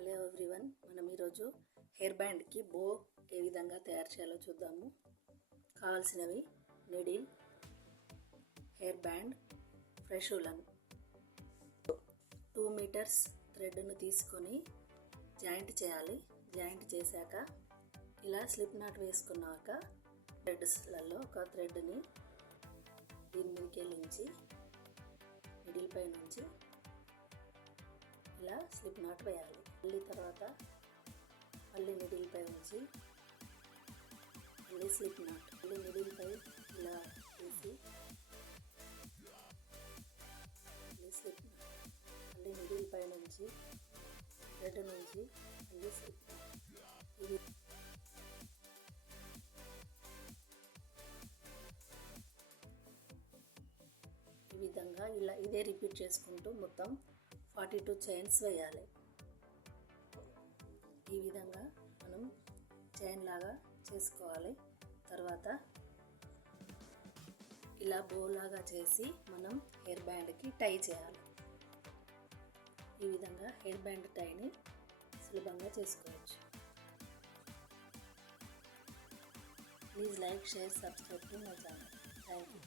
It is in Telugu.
హలో ఎవ్రీవన్, మనం ఈరోజు హెయిర్ బ్యాండ్కి బో ఏ విధంగా తయారు చేయాలో చూద్దాము. కావాల్సినవి needle, hair band, fresh woollen. 2 metres థ్రెడ్ను తీసుకొని జాయింట్ చేయాలి. జాయింట్ చేశాక ఇలా స్లిప్ నాట్ వేసుకున్నాక థ్రెడ్స్లలో ఒక థ్రెడ్ని దీని మీదకి వెళ్ళించి మిడిల్ పై నుంచి ఇలా స్లిప్ నాట్ వేయాలి. మళ్ళీ తర్వాత మళ్ళీ మిడిల్ పై ఉంచి మళ్ళీ స్లిప్ నాట్, మళ్ళీ మిడిల్ పై ఇలా తీసి మళ్ళీ స్లిప్ నాట్, మళ్ళీ మిడిల్ పై నుంచి థ్రెడ్ నుంచి మళ్ళీ స్లిప్ నాట్. ఈ విధంగా ఇలా ఇదే రిపీట్ చేసుకుంటూ మొత్తం 42 చైన్స్ వేయాలి. ఈ విధంగా మనం చైన్ లాగా చేసుకోవాలి. తర్వాత ఇలా బో లాగా చేసి మనం హెయిర్ బ్యాండ్కి టై చేయాలి. ఈ విధంగా హెయిర్ బ్యాండ్ టైని సులభంగా చేసుకోవచ్చు. Please like, share, subscribe to my channel. Thank you.